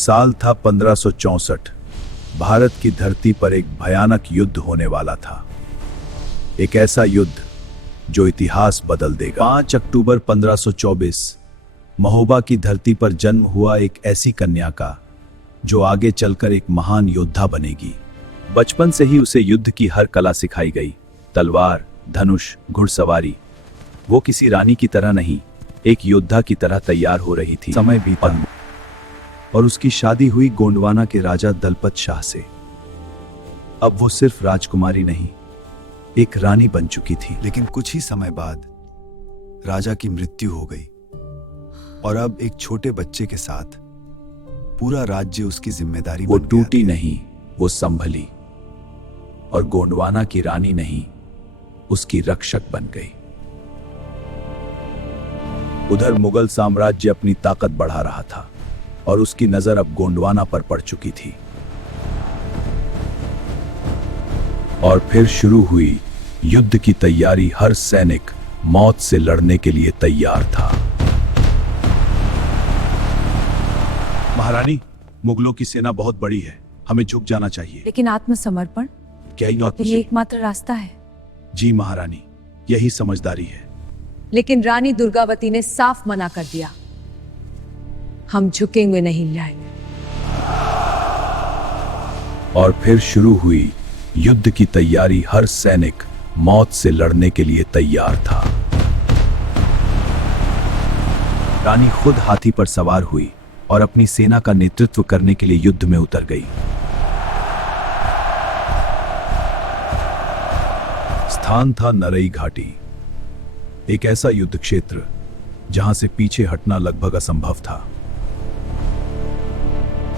साल था 1564। भारत की धरती पर एक भयानक युद्ध होने वाला था। एक ऐसा युद्ध जो इतिहास बदल देगा। 5 अक्टूबर 1524 महोबा की धरती पर जन्म हुआ एक ऐसी कन्या का जो आगे चलकर एक महान योद्धा बनेगी। बचपन से ही उसे युद्ध की हर कला सिखाई गई। तलवार, धनुष, घुड़सवारी। वो किसी रानी की तरह नहीं, एक योद्धा की तरह तैयार हो रही थी। समय बीता और उसकी शादी हुई गोंडवाना के राजा दलपत शाह से। अब वो सिर्फ राजकुमारी नहीं, एक रानी बन चुकी थी। लेकिन कुछ ही समय बाद राजा की मृत्यु हो गई और अब एक छोटे बच्चे के साथ पूरा राज्य उसकी जिम्मेदारी बन गया। वो टूटी नहीं, वो संभली और गोंडवाना की रानी नहीं, उसकी रक्षक बन गई। उधर मुगल साम्राज्य अपनी ताकत बढ़ा रहा था और उसकी नजर अब गोंडवाना पर पड़ चुकी थी। और फिर शुरू हुई युद्ध की तैयारी। हर सैनिक मौत से लड़ने के लिए तैयार था। महारानी, मुगलों की सेना बहुत बड़ी है, हमें झुक जाना चाहिए। लेकिन आत्मसमर्पण क्या ये एकमात्र रास्ता है? जी महारानी, यही समझदारी है। लेकिन रानी दुर्गावती ने साफ मना कर दिया, हम झुकेंगे नहीं लड़ेंगे। और फिर शुरू हुई युद्ध की तैयारी। हर सैनिक मौत से लड़ने के लिए तैयार था। रानी खुद हाथी पर सवार हुई और अपनी सेना का नेतृत्व करने के लिए युद्ध में उतर गई। स्थान था नरई घाटी, एक ऐसा युद्ध क्षेत्र जहां से पीछे हटना लगभग असंभव था।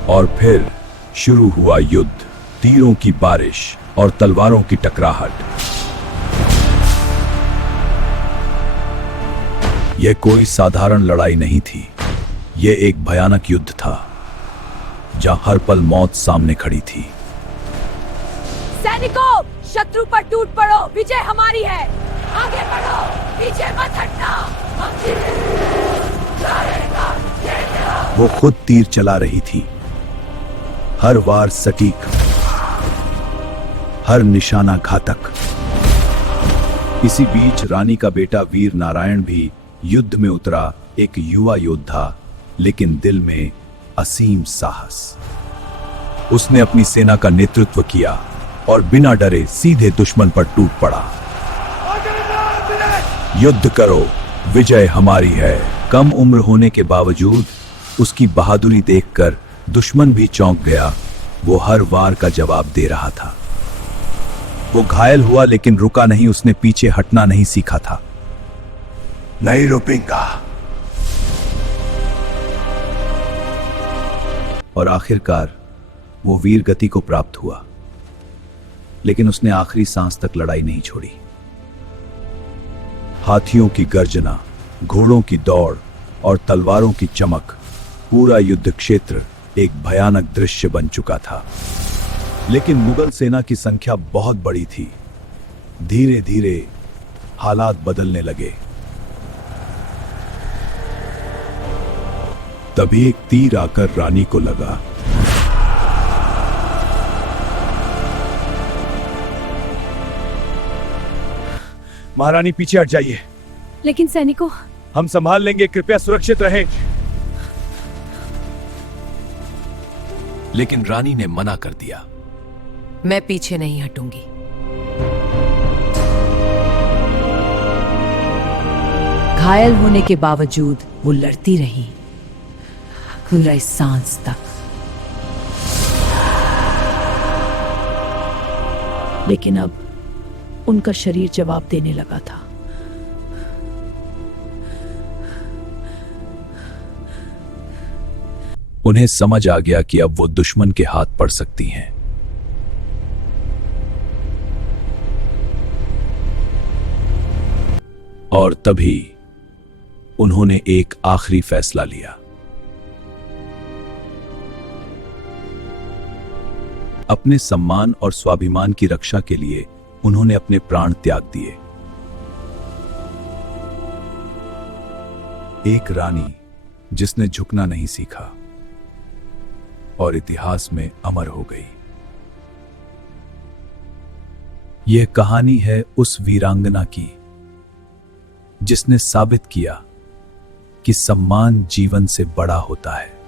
और फिर शुरू हुआ युद्ध। तीरों की बारिश और तलवारों की टकराहट। यह कोई साधारण लड़ाई नहीं थी, यह एक भयानक युद्ध था जहां हर पल मौत सामने खड़ी थी। सैनिकों, शत्रु पर टूट पड़ो, विजय हमारी है। आगे बढ़ो, पीछे मत हटना। वो खुद तीर चला रही थी, हर वार सटीक, हर निशाना घातक। इसी बीच रानी का बेटा वीर नारायण भी युद्ध में उतरा। एक युवा योद्धा, लेकिन दिल में असीम साहस। उसने अपनी सेना का नेतृत्व किया और बिना डरे सीधे दुश्मन पर टूट पड़ा। युद्ध करो, विजय हमारी है। कम उम्र होने के बावजूद उसकी बहादुरी देखकर दुश्मन भी चौंक गया। वो हर वार का जवाब दे रहा था। वो घायल हुआ लेकिन रुका नहीं, उसने पीछे हटना नहीं सीखा था। नहीं रुकेगा। और आखिरकार वो वीर गति को प्राप्त हुआ, लेकिन उसने आखिरी सांस तक लड़ाई नहीं छोड़ी। हाथियों की गर्जना, घोड़ों की दौड़ और तलवारों की चमक, पूरा युद्ध क्षेत्र एक भयानक दृश्य बन चुका था। लेकिन मुगल सेना की संख्या बहुत बड़ी थी। धीरे धीरे हालात बदलने लगे। तभी एक तीर आकर रानी को लगा। महारानी, पीछे हट जाइए। लेकिन सैनिकों, हम संभाल लेंगे, कृपया सुरक्षित रहें। लेकिन रानी ने मना कर दिया। मैं पीछे नहीं हटूंगी। घायल होने के बावजूद वो लड़ती रही, पूरी सांस तक। लेकिन अब उनका शरीर जवाब देने लगा था। उन्हें समझ आ गया कि अब वो दुश्मन के हाथ पड़ सकती हैं। और तभी उन्होंने एक आखिरी फैसला लिया। अपने सम्मान और स्वाभिमान की रक्षा के लिए उन्होंने अपने प्राण त्याग दिए। एक रानी जिसने झुकना नहीं सीखा, और इतिहास में अमर हो गई। यह कहानी है उस वीरांगना की जिसने साबित किया कि सम्मान जीवन से बड़ा होता है।